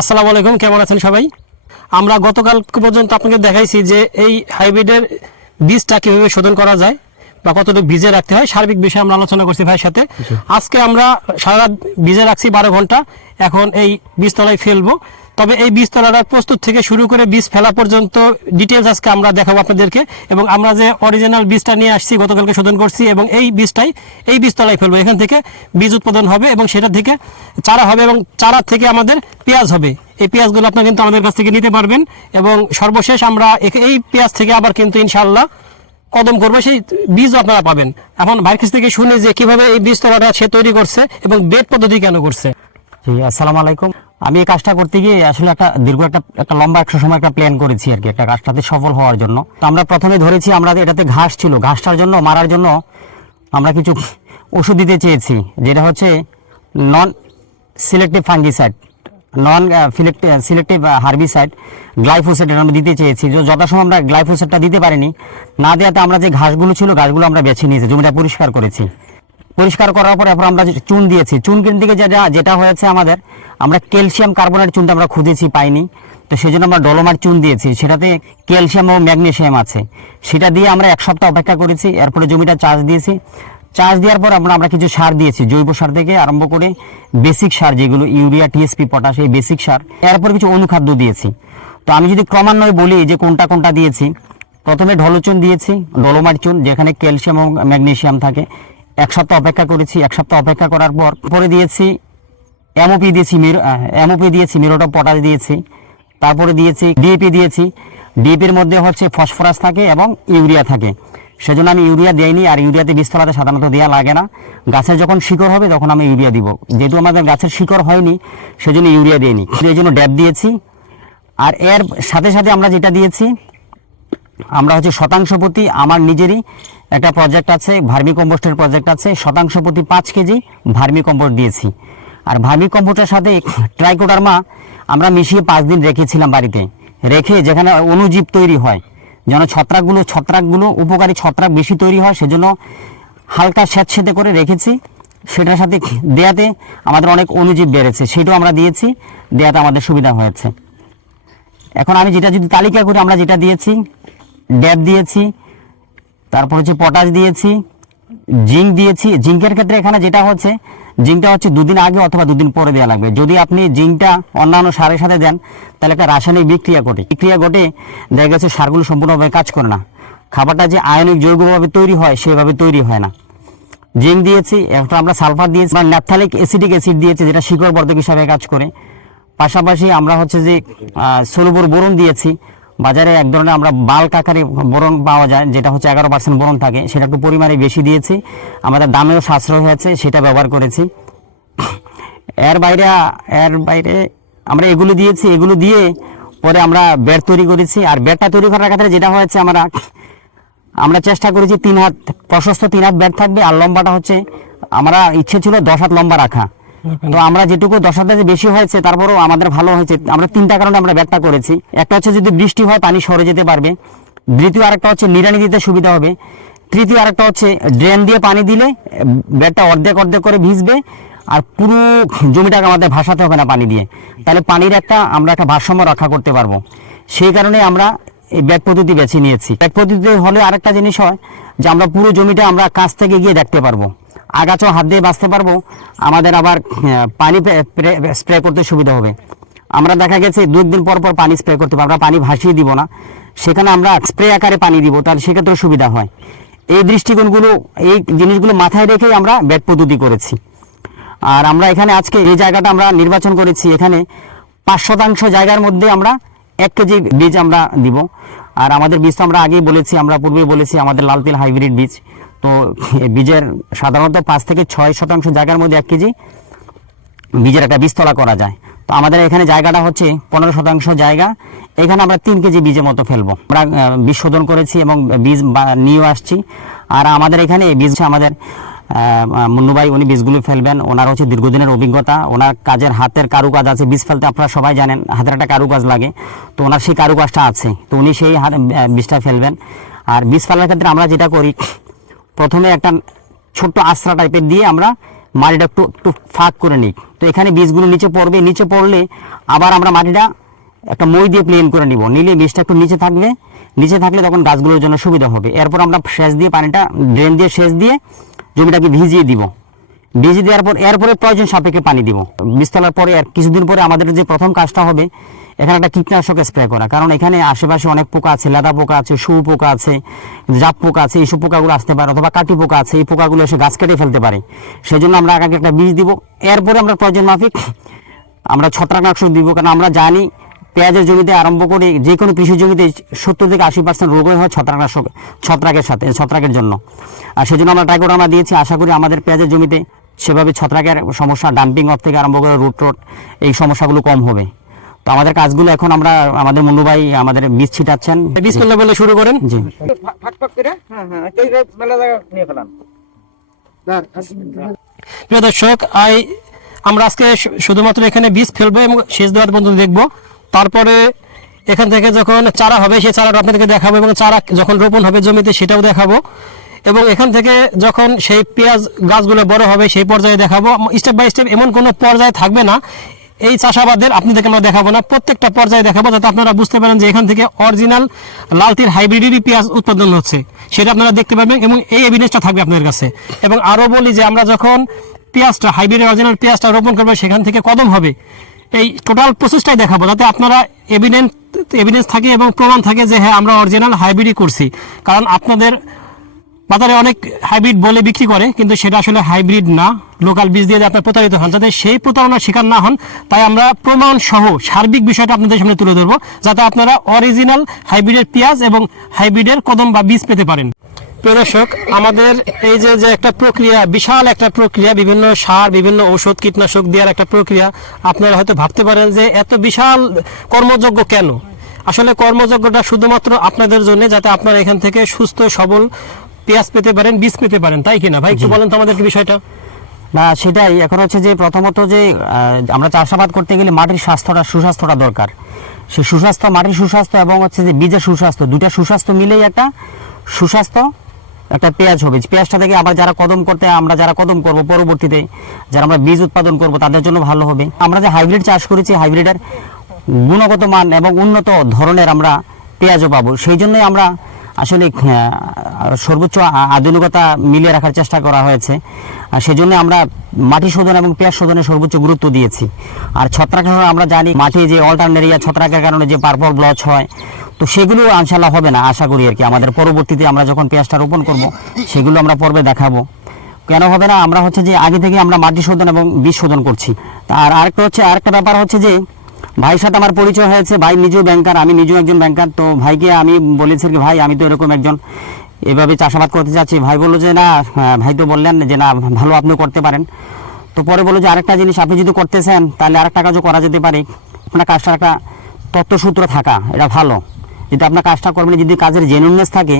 আসসালামু আলাইকুম কেমন আছেন সবাই? আমরা গতকাল পর্যন্ত আপনাকে দেখাইছি যে এই হাইব্রিডের বীজটা কীভাবে শোধন করা যায় বা কতটুকু ভিজে রাখতে হয় সার্বিক বিষয়ে আমরা আলোচনা করছি ভাইয়ের সাথে। আজকে আমরা সারা ভিজে রাখছি বারো ঘণ্টা এখন এই বীজতলায় ফেলব। তবে এই বীজ বীজতলাটা প্রস্তুত থেকে শুরু করে বীজ ফেলা পর্যন্ত ডিটেলস আজকে আমরা দেখাবো আপনাদেরকে। এবং আমরা যে অরিজিনাল বীজটা নিয়ে আসছি, গতকালকে শোধন করছি, এবং এই বীজটাই, এই বীজতলায় ফেলব। এখান থেকে বীজ উৎপাদন হবে এবং সেটা থেকে চারা হবে এবং চারা থেকে আমাদের পেঁয়াজ হবে। এই পেঁয়াজগুলো আপনারা কিন্তু আমাদের কাছ থেকে নিতে পারবেন এবং সর্বশেষ আমরা এই পেঁয়াজ থেকে আবার কিন্তু ইনশাল্লাহ কদম করব। সেই বীজ আপনারা পাবেন। এখন ভাইয়ের থেকে শুনে যে কীভাবে এই বীজতলাটা সে তৈরি করছে এবং বেড পদ্ধতি কেন করছে। আসসালামু আলাইকুম। আমি এই কাজটা করতে গিয়ে আসলে একটা দীর্ঘ একটা একটা লম্বা একশো সময় একটা প্ল্যান করেছি আর কি, একটা কাজটাতে সফল হওয়ার জন্য। তো আমরা প্রথমে ধরেছি আমরা এটাতে ঘাস ছিল, ঘাসটার জন্য, মারার জন্য আমরা কিছু ওষুধ দিতে চেয়েছি, যেটা হচ্ছে non selective fungicide non selective herbicide glyphosate আমরা দিতে চেয়েছি। যথাসময় আমরা গ্লাইফোসাইডটা দিতে পারিনি। না দেওয়াতে আমরা যে ঘাসগুলো ছিল, ঘাসগুলো আমরা বেছে নিয়েছি, জমিটা পরিষ্কার করেছি। পরিষ্কার করার পর এরপর আমরা চুন দিয়েছি, চুন গিয়ে যেটা যেটা হয়েছে আমাদের, আমরা ক্যালসিয়াম কার্বনেট চুনটা আমরা খুঁজেছি পাইনি। তো সেই জন্য আমরা ডলোমার চুন দিয়েছি, সেটাতে ক্যালসিয়াম ও ম্যাগনেসিয়াম আছে। সেটা দিয়ে আমরা এক সপ্তাহ অপেক্ষা করেছি, এরপরে জমিটা চার্জ দিয়েছি। চার্জ দেওয়ার পর আমরা আমরা কিছু সার দিয়েছি, জৈব সার থেকে আরম্ভ করে বেসিক সার যেগুলো ইউরিয়া টিএসপি পটাশ এই বেসিক সার। এরপর কিছু অনুখাদ্য দিয়েছি। তো আমি যদি ক্রমান্বয়ে বলি যে কোনটা কোনটা দিয়েছি, প্রথমে ঢলচুন দিয়েছি ডলোমাইট চুন, যেখানে ক্যালসিয়াম এবং ম্যাগনেসিয়াম থাকে। এক সপ্তাহ অপেক্ষা করেছি, এক সপ্তাহ অপেক্ষা করার পর পরে দিয়েছি এমওপি দিয়েছি এমওপি দিয়েছি, মিরোটপ পটাশ দিয়েছি, তারপরে দিয়েছি ডিএপি দিয়েছি। ডিএপির মধ্যে হচ্ছে ফসফরাস থাকে এবং ইউরিয়া থাকে। সেজন্য আমি ইউরিয়া দেইনি, আর ইউরিয়াতে বীজতলাতে সাধারণত দেওয়া লাগে না। গাছের যখন শিকড় হবে তখন আমি ইউরিয়া দিব। যেহেতু আমাদের গাছের শিকড় হয়নি, সেজন্য ইউরিয়া দিইনি। এই জন্য ড্যাপ দিয়েছি। আর এর সাথে সাথে আমরা যেটা দিয়েছি, আমরা হচ্ছে শতাংশ প্রতি আমার নিজেরই একটা প্রজেক্ট আছে ভার্মি কম্পোস্টের প্রজেক্ট আছে, শতাংশ প্রতি পাঁচ কেজি ভার্মি কম্পোস্ট দিয়েছি। আর ভার্মি কম্পোস্টের সাথে ট্রাইকোডার্মা আমরা মিশিয়ে পাঁচ দিন রেখেছিলাম বাড়িতে। রেখে যেখানে অনুজীব তৈরি হয়, যেন ছত্রাকগুলো ছত্রাকগুলো উপকারী ছত্রাক বেশি তৈরি হয়, সেজন্য হালকা স্যাঁতসেঁতে করে রেখেছি। সেটার সাথে দেয়াতে আমাদের অনেক অনুজীব বেড়েছে, সেটাও আমরা দিয়েছি, দেয়াতে আমাদের সুবিধা হয়েছে। এখন আমি যেটা যদি তালিকা করি, আমরা যেটা দিয়েছি, ড্যাব দিয়েছি তারপর হচ্ছে পটাশ দিয়েছি, জিঙ্ক দিয়েছি। জিঙ্কের ক্ষেত্রে এখানে যেটা হচ্ছে, জিঙ্কটা হচ্ছে দুদিন আগে অথবা দুদিন পরে দেওয়া লাগবে। যদি আপনি জিঙ্কটা অন্যান্য সারের সাথে দেন, তাহলে একটা রাসায়নিক বিক্রিয়া ঘটে। বিক্রিয়া ঘটে, দেখা গেছে সারগুলো সম্পূর্ণভাবে কাজ করে না। খাবারটা যে আয়নিক যৌগভাবে তৈরি হয়, সেভাবে তৈরি হয় না। জিঙ্ক দিয়েছি একটা আমরা সালফার দিয়েছি আমরা ন্যাপথালিক অ্যাসিডিক অ্যাসিড দিয়েছি, যেটা শিকড় বর্ধক হিসাবে কাজ করে। পাশাপাশি আমরা হচ্ছে যে সলুবর বোরন দিয়েছি বাজারে এক ধরনের আমরা বাল্ক আকারে বোরন পাওয়া যায়, যেটা হচ্ছে এগারো পার্সেন্ট বোরন থাকে। সেটা একটু পরিমাণে বেশি দিয়েছি। আমাদের দামেও সাশ্রয় হয়েছে, সেটা ব্যবহার করেছি। এর বাইরে এর বাইরে আমরা এগুলো দিয়েছি। এগুলো দিয়ে পরে আমরা বেড তৈরি করেছি। আর বেডটা তৈরি করার ক্ষেত্রে যেটা হয়েছে, আমরা আমরা চেষ্টা করেছি তিন হাত, প্রশস্ত তিন হাত ব্যাট থাকবে। আর লম্বাটা হচ্ছে, আমরা, ইচ্ছে ছিল দশ হাত লম্বা রাখা। তো আমরা যেটুকু দশ হাতে বেশি হয়েছে, তারপরেও আমাদের ভালো হয়েছে। আমরা তিনটা কারণে আমরা ব্যাটটা করেছি। একটা হচ্ছে যদি বৃষ্টি হয়, পানি সরে যেতে পারবে। দ্বিতীয় আরেকটা হচ্ছে নিরানি দিতে সুবিধা হবে। তৃতীয় আরেকটা হচ্ছে ড্রেন দিয়ে পানি দিলে, ব্যাগটা অর্ধেক অর্ধেক করে ভিজবে আর পুরো জমিটাকে আমাদের ভাসাতে হবে না পানি দিয়ে। তাহলে পানির একটা, আমরা একটা ভারসাম্য রক্ষা করতে পারব। সেই কারণে আমরা এই ব্যাগ পদ্ধতি বেছে নিয়েছি। ব্যাগ পদ্ধতি হলে আরেকটা জিনিস হয় যে আমরা পুরো জমিটা আমরা কাছ থেকে গিয়ে দেখতে পারব। আগাছাও হাত দিয়ে বাঁচতে পারব, আমাদের আবার পানি স্প্রে করতে সুবিধা হবে। আমরা দেখা গেছে দুই দিন পর পর পানি স্প্রে করতে পারব, আমরা পানি ভাসিয়ে দিব না। সেখানে আমরা স্প্রে আকারে পানি দিব, তাহলে সেক্ষেত্রে সুবিধা হয়। এই দৃষ্টিকোণগুলো, এই জিনিসগুলো মাথায় রেখেই আমরা ব্যাগ পদ্ধতি করেছি। আর আমরা এখানে আজকে এই জায়গাটা আমরা নির্বাচন করেছি, এখানে পাঁচ শতাংশ জায়গার মধ্যে আমরা এক কেজি বীজ আমরা দিব। আর আমাদের বীজ তো আমরা আগেই বলেছি, আমরা পূর্বেই বলেছি, আমাদের লাল তেল হাইব্রিড বীজ। তো বীজের সাধারণত পাঁচ থেকে ছয় শতাংশ জায়গার মধ্যে এক কেজি বীজের একটা বীজতলা করা যায়। তো আমাদের এখানে জায়গাটা হচ্ছে পনেরো শতাংশ জায়গা। এখানে আমরা তিন কেজি বীজের মতো ফেলব। আমরা বীজ শোধন করেছি এবং বীজ নিয়েও আসছি। আর আমাদের এখানে এই বীজ আমাদের আহ, মুন্নু ভাই উনি বীজগুলো ফেলবেন। ওনার হচ্ছে দীর্ঘদিনের অভিজ্ঞতা। ওনার কাজের হাতের কারুকাজ আছে। বীজ ফেলতে আপনারা সবাই জানেন হাতের একটা কারুকাজ লাগে। তো ওনার সেই কারুকাজটা আছে। তো উনি সেই হাত বীজটা ফেলবেন। আর বীজ ফেলার ক্ষেত্রে আমরা যেটা করি প্রথমে একটা ছোট্ট আশ্রা টাইপের দিয়ে আমরা মাটিটা একটু একটু ফাঁক করে নিই। তো এখানে বীজগুলো নিচে পড়বে। নিচে পড়লে আবার আমরা মাটিটা একটা মই দিয়ে প্লেন করে নিব। নিলে বীজটা একটু নিচে থাকবে। নিচে থাকলে তখন গাছগুলোর জন্য সুবিধা হবে। এরপর আমরা সেচ দিয়ে, পানিটা ড্রেন দিয়ে সেচ দিয়ে জমিটাকে ভিজিয়ে দিব। ভিজিয়ে দেওয়ার পর, এরপরে প্রয়োজন সাপেক্ষে পানি দিব। বীজ তোলার পরে কিছুদিন পরে আমাদের যে প্রথম কাজটা হবে এখানে একটা কীটনাশক স্প্রে করা। কারণ এখানে আশেপাশে অনেক পোকা আছে, লেদা পোকা আছে, শু পোকা আছে, জাপ পোকা আছে, এইসব পোকাগুলো আসতে পারে অথবা কাটি পোকা আছে, এই পোকাগুলো এসে গাছ কেটে ফেলতে পারে। সেই জন্য আমরা আগে একটা বীজ দিব, এরপরে আমরা প্রয়োজন মাফিক আমরা ছত্রাকনাশক দিব। কারণ আমরা জানি পেঁয়াজের জমিতে আরম্ভ করে যে কোনো কৃষি জমিতে সত্তর থেকে আশি পার্সেন্ট রোগই হয় ছত্রাকনাশক, ছত্রাকের সাথে, ছত্রাকের জন্য। আর সেজন্য আমরা ট্রাইকোডার্মা দিয়েছি, আশা করি আমাদের পেঁয়াজের জমিতে সেভাবে ছত্রাকের সমস্যা ডাম্পিং অফ থেকে আরম্ভ করে রুট রোট এই সমস্যাগুলো কম হবে। তো আমাদের কাজগুলো এখন আমরা আমাদের মুন্নু ভাই আমাদের বীজ ছিটাচ্ছেন। বিসমিল্লাহ বলে শুরু করেন। জি। ফাঁক ফাঁক করে? হ্যাঁ হ্যাঁ এই এই মেলা জায়গা নিয়ে ফেলান। প্রিয় দর্শক আই আমরা আজকে শুধুমাত্র এখানে বীজ ফেলব এবং শেষ দেওয়ার পর্যন্ত দেখব। তারপরে এখান থেকে যখন চারা হবে সেই চারাটা আপনাদেরকে দেখাবো এবং চারা যখন রোপণ হবে জমিতে সেটাও দেখাবো। এবং এখান থেকে যখন সেই পেঁয়াজ গাছগুলো বড় হবে সেই পর্যায়ে দেখাবো। স্টেপ বাই স্টেপ এমন কোনো পর্যায়ে থাকবে না। এই চাষাবাদের আপনাদেরকে আমরা দেখাবো না। প্রত্যেকটা পর্যায়ে দেখাবো যাতে আপনারা বুঝতে পারেন যে এখান থেকে অরিজিনাল লালতির হাইব্রিডেরই পেঁয়াজ উৎপাদন হচ্ছে। সেটা আপনারা দেখতে পাবেন এবং এই এভিডেন্সটা থাকবে আপনাদের কাছে। এবং আরও বলি যে আমরা যখন পেঁয়াজটা, হাইব্রিড অরিজিনাল পেঁয়াজটা রোপণ করব, সেখান থেকে কদম হবে। এই টোটাল প্রসেসটাই দেখাবো যাতে আপনারা এভিডেন্স এভিডেন্স থাকে এবং প্রমাণ থাকে যে হ্যাঁ আমরা অরিজিনাল হাইব্রিডই করছি। কারণ আপনাদের বাজারে অনেক হাইব্রিড বলে বিক্রি করে, কিন্তু সেটা আসলে হাইব্রিড না। লোকাল বীজ দিয়ে আপনার প্রতারিত হন, যাতে সেই প্রতারণার শিকার না হন, তাই আমরা প্রমাণ সহ সার্বিক বিষয়টা আপনাদের সামনে তুলে ধরবো, যাতে আপনারা অরিজিনাল হাইব্রিডের পেঁয়াজ এবং হাইব্রিডের কদম বা বীজ পেতে পারেন। প্রিয় দর্শক, আমাদের এই যে যে একটা প্রক্রিয়া, বিশাল একটা প্রক্রিয়া, বিভিন্ন সার, বিভিন্ন ঔষধ, কীটনাশক দেওয়ার একটা প্রক্রিয়া, আপনারা হয়তো ভাবতে পারেন যে এত বিশাল কর্মযজ্ঞ কেন? আসলে কর্মযজ্ঞটা শুধুমাত্র আপনাদের জন্য, যাতে আপনারা এখান থেকে সুস্থ, সবল পেঁয়াজ পেতে পারেন বীজ পেতে পারেন তাই কিনা? ভাই একটু বলেন তো আমাদেরকে বিষয়টা। না সেটাই। এখন হচ্ছে যে প্রথমত যে আমরা চাষাবাদ করতে গেলে মাটির স্বাস্থ্যটা সুস্বাস্থ্যটা দরকার। সেই সুস্বাস্থ্য মাটির সুস্বাস্থ্য এবং হচ্ছে যে বীজের সুস্বাস্থ্য দুইটা সুস্বাস্থ্য মিলেই একটা সুস্বাস্থ্য একটা পেঁয়াজ হবে। পেঁয়াজটা থেকে আবার যারা কদম করতে আমরা যারা কদম করব পরবর্তীতে যারা আমরা বীজ উৎপাদন করব তাদের জন্য ভালো হবে। আমরা যে হাইব্রিড চাষ করেছি হাইব্রিডের গুণগত মান এবং উন্নত ধরনের আমরা পেঁয়াজও পাবো। সেই জন্যই আমরা আসলে সর্বোচ্চ আধুনিকতা মিলিয়ে রাখার চেষ্টা করা হয়েছে। সেজন্য আমরা মাটি শোধন এবং পেঁয়াজ শোধনে সর্বোচ্চ গুরুত্ব দিয়েছি। আর ছত্রাক আমরা জানি, মাটি যে অল্টারনেরিয়া ছত্রাকের কারণে যে পার্পল ব্লচ হয়, তো সেগুলো ইনশাল্লাহ হবে না, আশা করি আর কি। আমাদের পরবর্তীতে আমরা যখন পেঁয়াজটা রোপণ করব, সেগুলো আমরা পর্বে দেখাবো। কেন হবে না, আমরা হচ্ছে যে আগে থেকে আমরা মাটি শোধন এবং বীজ শোধন করছি। আর আরেকটা হচ্ছে, আরেকটা ব্যাপার হচ্ছে যে ভাইয়ের সাথে আমার পরিচয় হয়েছে ভাই নিজেও ব্যাংকার আমি নিজেও একজন ব্যাংকার তো ভাইকে আমি বলেছি কি ভাই আমি তো এরকম একজন এভাবে চাষাবাদ করতে চাচ্ছি। ভাই বলল যে না হ্যাঁ, ভাই তো বললেন যে না ভালো আপনিও করতে পারেন। তো পরে বলল যে আরেকটা জিনিস আপনি যদি করতেছেন তাহলে আরেকটা কাজও করা যেতে পারে। আপনার কাজটা একটা তথ্যসূত্র থাকা এটা ভালো। যদি আপনার কাজটা করবেন যদি কাজের জেনুইননেস থাকে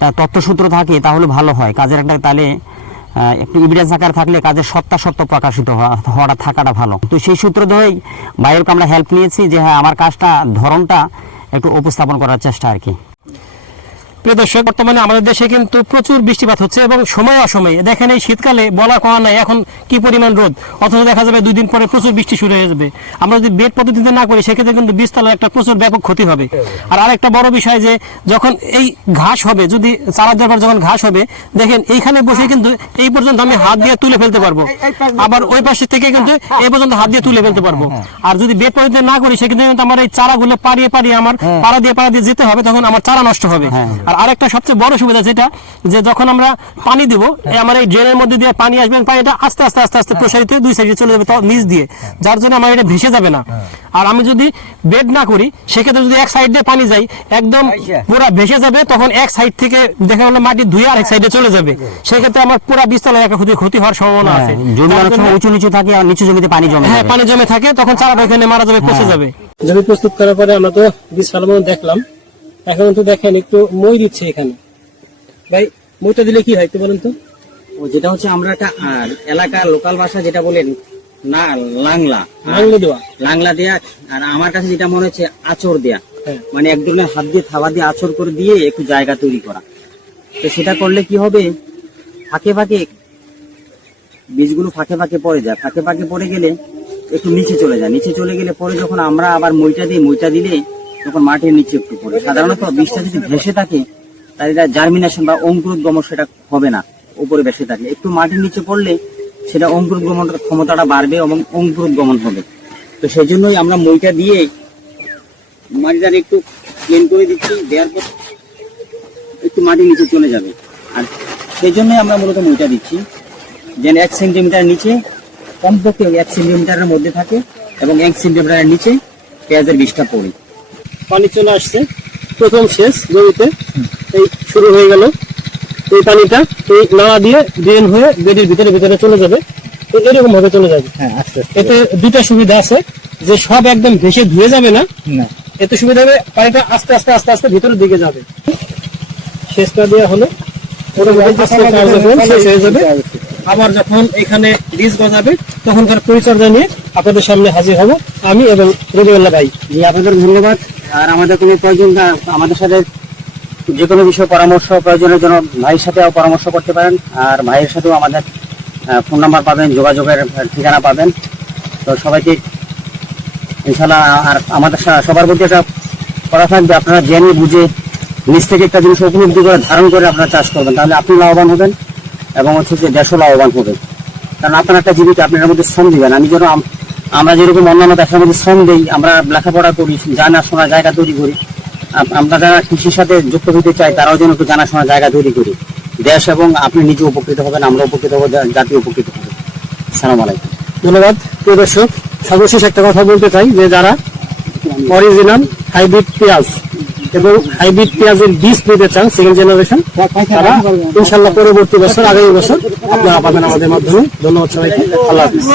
তা তথ্যসূত্র থাকে তাহলে ভালো হয়। কাজের একটা তাহলে একটু ইভিডেন্স আকার থাকলে কাজের সত্তা সত্য প্রকাশিত হওয়া- হওয়াটা থাকাটা ভালো। তো সেই সূত্র ধরেই বাইরের আমরা হেল্প নিয়েছি যে হ্যাঁ আমার কাজটা, ধরনটা একটু উপস্থাপন করার চেষ্টা আর কি। প্রিয় দর্শক বর্তমানে আমাদের দেশে কিন্তু প্রচুর বৃষ্টিপাত হচ্ছে এবং সময় অসময়ে। দেখেন এই শীতকালে বলা কওয়া নাই এখন কি পরিমাণ রোদ? অথচ দেখা যাবে দুই দিন পরে প্রচুর বৃষ্টি শুরু হয়ে যাবে। আমরা যদি বেড পদ্ধতিতে না করি সেক্ষেত্রে কিন্তু বীজতলার একটা প্রচুর ব্যাপক ক্ষতি হবে। আর আরেকটা বড় বিষয় যে যখন এই ঘাস হবে যদি চারা দেওয়ার যখন ঘাস হবে দেখেন এইখানে বসে কিন্তু এই পর্যন্ত আমি হাত দিয়ে তুলে ফেলতে পারব। আবার ওই পাশে থেকে কিন্তু এই পর্যন্ত হাত দিয়ে তুলে ফেলতে পারব। আর যদি বেড পদ্ধতিতে না করি সেক্ষেত্রে কিন্তু আমার এই চারাগুলো পাড়িয়ে পাড়িয়ে আমার পাড়া দিয়ে পাড়া দিয়ে যেতে হবে তখন আমার চারা নষ্ট হবে। আর আরেকটা সবচেয়ে বড় সুবিধা যেটা যে যখন আমরা পানি দিব আমার এই ড্রেনের মধ্যে দিয়ে পানি আসবে পানিটা আস্তে আস্তে আস্তে আস্তে প্রসারিত হয়ে দুই সাইডে চলে যাবে নিচ দিয়ে। যার জন্য আমার এটা ভেসে যাবে না। আর আমি যদি বেড না করি সেক্ষেত্রে যদি এক সাইড দিয়ে পানি যাই একদম পুরো ভেসে যাবে তখন এক সাইড থেকে দেখা গেলো মাটি ধুয়ে আরেক সাইডে চলে যাবে। সেক্ষেত্রে আমার পুরো বিস্তারের একটা ক্ষতি ক্ষতি হওয়ার সম্ভাবনা আছে। হ্যাঁ, জমি অনেক সময় উঁচু নিচু থাকে আর নিচু জমিতে পানি জমে হ্যাঁ পানি জমে থাকে তখন চারাটা এখানে মারা যাবে পচে যাবে। জমি প্রস্তুত করার পরে আমরা তো বীজ ফলানো দেখলাম এখন তো দেখেন একটু মই দিচ্ছে এখানে। ভাই মইটা দিলে কি হয় একটু বলেন তো? ও যেটা হচ্ছে আমরা একটা এলাকার লোকাল ভাষা যেটা বলেন না লাংলা। আঙুলে দেওয়া। লাংলা দেয়া আর আমার কাছে যেটা মনে হচ্ছে আচর দেয়া। হ্যাঁ। মানে এক ধরনের হাত দিয়ে থাবা দিয়ে আচর করে দিয়ে একটু জায়গা তৈরি করা। তো সেটা করলে কি হবে? ফাঁকে ফাঁকে বীজগুলো ফাঁকে ফাঁকে পড়ে যায়। ফাঁকে ফাঁকে পড়ে গেলে একটু নিচে চলে যায়। নিচে চলে গেলে পরে যখন আমরা আবার মইটা দিই মইটা দিলে তখন মাটির নিচে একটু পড়ে। সাধারণত বীজটা যদি ভেসে থাকে, তাহলে এটা জার্মিনেশন বা অঙ্কুরোদ্গমন সেটা হবে না, উপরে ভেসে থাকে। একটু মাটির নিচে পড়লে সেটা অঙ্কুরোদ্গমনের ক্ষমতাটা বাড়বে এবং অঙ্কুরোদ্গমন হবে। তো সেই জন্যই আমরা মইটা দিয়ে মাটিটা একটু ক্লিন করে দিচ্ছি, দেওয়ার পর একটু মাটির নিচে চলে যাবে। আর সেই জন্যই আমরা মূলত মইটা দিচ্ছি। যেন এক সেন্টিমিটার নিচে, কমপক্ষে এক সেন্টিমিটারের মধ্যে থাকে এবং এক সেন্টিমিটারের নিচে পেঁয়াজের বীজটা পড়ে। পানি চলে আসছে। প্রথম শেষ জমিতে এই শুরু হয়ে গেল। এই পানিটা এই নালা দিয়ে ড্রেন হয়ে বেডির ভিতরে ভিতরে চলে যাবে। এরকম ভাবে চলে যাবে। হ্যাঁ এতে দুইটা সুবিধা আছে যে সব একদম ভেসে ধুয়ে যাবে না। এতে সুবিধা হবে পানিটা আস্তে আস্তে আস্তে আস্তে ভিতরের দিকে যাবে। শেষটা দেওয়া হলো। সেচ কার্যক্রম শেষ হয়ে যাবে আবার যখন এখানে বীজ গজাবে তখনকার পরিচর্যা নিয়ে আপনাদের সামনে হাজির হব আমি এবং রবিউল্লাহ ভাই। আপনাদের ধন্যবাদ। আর আমাদের কোনো প্রয়োজন আমাদের সাথে যে কোনো বিষয়ে পরামর্শ প্রয়োজনের জন্য ভাইয়ের সাথেও পরামর্শ করতে পারেন, আর ভাইয়ের সাথেও আমাদের ফোন নাম্বার পাবেন, যোগাযোগের ঠিকানা পাবেন। তো সবাইকে ইনশাল্লাহ আর আমাদের সবার প্রতি একটা কথা থাকবে, আপনারা জেনে বুঝে নিজ থেকে একটা জিনিস উপলব্ধি করে ধারণ করে আপনারা চাষ করবেন, তাহলে আপনি লাভবান হবেন এবং হচ্ছে যে দেশও লাভবান হবে। কারণ আপনার একটা জীবিকা, আপনার মধ্যে শ্রম দিবেন, আমি যেন আমরা যেরকম অন্যান্য দেশের মধ্যে শ্রম দেই, আমরা লেখাপড়া করি, জানাশোনা জায়গা তৈরি করি। আমরা যারা কৃষির সাথে যুক্ত হতে চাই, তারাও যেন একটু জানাশোনা জায়গা তৈরি করি। দেশ এবং আপনি নিজে উপকৃত হবেন আমরা উপকৃত হব জাতি উপকৃত হবে। সালাম আলাইকুম। ধন্যবাদ। প্রিয় দর্শক, সর্বশেষ একটা কথা বলতে চাই, যে যারা অরিজিনাল হাইব্রিড পেঁয়াজ এবং হাইব্রিড পেঁয়াজের বীজ নিতে চান সেকেন্ড জেনারেশন তারা ইনশাল্লাহ পরবর্তী বছর, আগামী বছর আপনারা পাবেন আমাদের মাধ্যমে। ধন্যবাদ সবাইকে। আল্লাহ হাফিজ।